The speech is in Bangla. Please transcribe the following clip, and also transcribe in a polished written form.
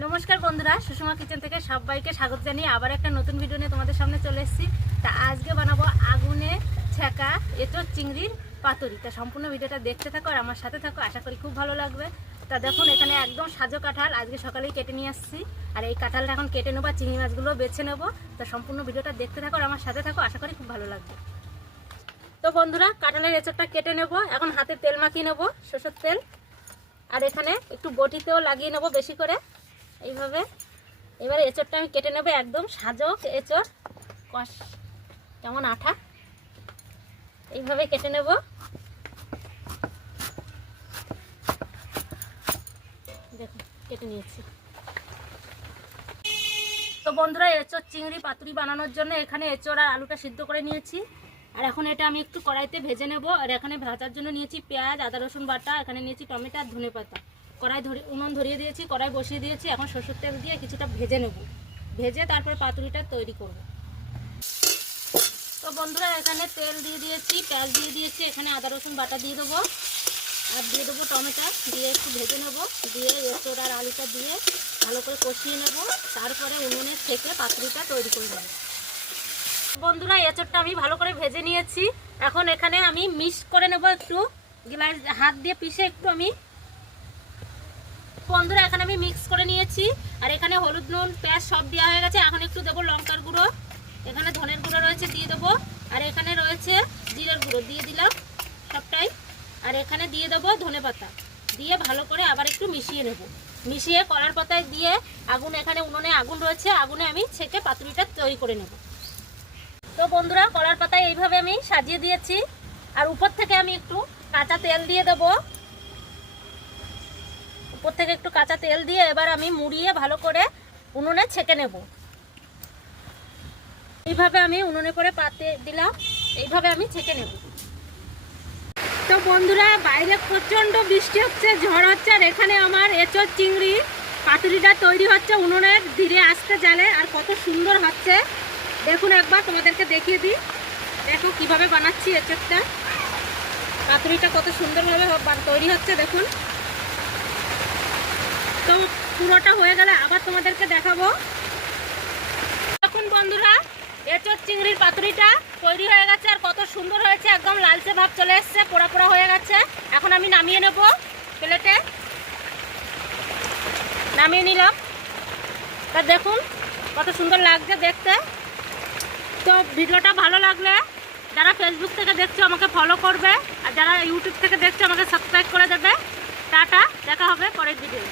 নমস্কার বন্ধুরা, সুষমা কিচেন থেকে সবাইকে স্বাগত জানিয়ে আবার একটা নতুন ভিডিও নিয়ে তোমাদের সামনে চলে এসেছি। তা আজকে বানাবো আগুনে ছেঁকা এঁচোড় চিংড়ির পাতুরি। তা সম্পূর্ণ ভিডিওটা দেখতে থাকো আর আমার সাথে থাকো, আশা করি খুব ভালো লাগবে। তা দেখুন, এখানে একদম সাজো কাঁঠাল আজকে সকালেই কেটে নিয়ে আসছি, আর এই কাঁঠালটা এখন কেটে নেবো, চিংড়ি মাছগুলো বেছে নেবো। তা সম্পূর্ণ ভিডিওটা দেখতে থাকো আর আমার সাথে থাকো, আশা করি খুব ভালো লাগবে। তো বন্ধুরা, কাঁঠালের এঁচোড়টা কেটে নেবো। এখন হাতে তেল মাখিয়ে নেবো, সরষের তেল, আর এখানে একটু বটিতেও লাগিয়ে নেবো বেশি করে এইভাবে। এবারে এঁচোড়টা আমি কেটে নেবো, একদম সাজো এঁচোড়, কষ কেমন আঠা, এইভাবে কেটে নেব। দেখুন কেটে নিয়েছি। তো বন্ধুরা, এঁচোড় চিংড়ি পাতুরি বানানোর জন্য এখানে এঁচোড় আর আলুটা সিদ্ধ করে নিয়েছি, আর এখন এটা আমি একটু কড়াইতে ভেজে নেব। আর এখানে ভাজার জন্য নিয়েছি পেঁয়াজ, আদা রসুন বাটা, এখানে নিয়েছি টমেটো আর ধনেপাতা। উনুন ধরিয়ে দিয়েছি, কড়াই বসিয়ে দিয়েছি। এখন সরষের তেল দিয়ে কিছুটা ভেজে নেব, ভেজে তারপর পাতুরিটা তৈরি করব। তো বন্ধুরা, এখানে তেল দিয়ে দিয়েছি, পেঁয়াজ দিয়ে দিয়েছি, এখানে আদা রসুন বাটা দিয়ে দেবো, আর দিয়ে দেবো টমেটো, দিয়ে একটু ভেজে নেব, দিয়ে এঁচোড় আর আলুটা দিয়ে ভালো করে কষিয়ে নেব। তারপরে উনুনে সেঁকে পাতুরিটা তৈরি করে নেব। বন্ধুরা, এঁচোড়টা আমি ভালো করে ভেজে নিয়েছি। এখন এখানে আমি মিক্স করে নেব, একটু গ্লাস হাত দিয়ে পিষে একটু আমি। বন্ধুরা, এখানে আমি মিক্স করে নিয়েছি, আর এখানে হলুদ নুন পেঁয়াজ সব দেওয়া হয়ে গেছে। এখন একটু দেবো লঙ্কার গুঁড়ো, এখানে ধনের গুঁড়ো রয়েছে দিয়ে দেবো, আর এখানে রয়েছে জিরের গুঁড়ো দিয়ে দিলাম সবটাই, আর এখানে দিয়ে দেবো ধনেপাতা, দিয়ে ভালো করে আবার একটু মিশিয়ে নেব। মিশিয়ে কড়ার পাতায় দিয়ে আগুন, এখানে উনুনে আগুন রয়েছে, আগুনে আমি ছেঁকে পাতুরিটা তৈরি করে নেব। তো বন্ধুরা, কড়ার পাতায় এইভাবে আমি সাজিয়ে দিয়েছি, আর উপর থেকে আমি একটু কাঁচা তেল দিয়ে দেবো। উপর থেকে একটু কাঁচা তেল দিয়ে এবার আমি মুড়িয়ে ভালো করে উনুনে ছেঁকে নেব। এইভাবে আমি উনুনে করে পাতে দিলাম, এইভাবে আমি ছেঁকে নেব। তো বন্ধুরা, বাইরে প্রচণ্ড বৃষ্টি হচ্ছে, ঝড় হচ্ছে, আর এখানে আমার এঁচোড় চিংড়ি পাতুরিটা তৈরি হচ্ছে উনুনে ধীরে আস্তে জালে, আর কত সুন্দর হচ্ছে দেখুন। একবার তোমাদেরকে দেখিয়ে দিই, দেখো কিভাবে বানাচ্ছি এঁচোড়টা, পাতুরিটা কত সুন্দরভাবে তৈরি হচ্ছে দেখুন। তো পুরোটা হয়ে গেলে আবার তোমাদেরকে দেখাবো। দেখুন বন্ধুরা, এঁচোড় চিংড়ির পাতুরিটা তৈরি হয়ে গেছে, আর কত সুন্দর হয়েছে, একদম লালচে ভাব চলে এসছে, পোড়া পোড়া হয়ে গেছে। এখন আমি নামিয়ে নেব, প্লেটে নামিয়ে নিলাম। তা দেখুন কত সুন্দর লাগছে দেখতে। তো ভিডিওটা ভালো লাগলে যারা ফেসবুক থেকে দেখছো আমাকে ফলো করবে, আর যারা ইউটিউব থেকে দেখছো আমাকে সাবস্ক্রাইব করে দেবে। টাটা, দেখা হবে পরের ভিডিও।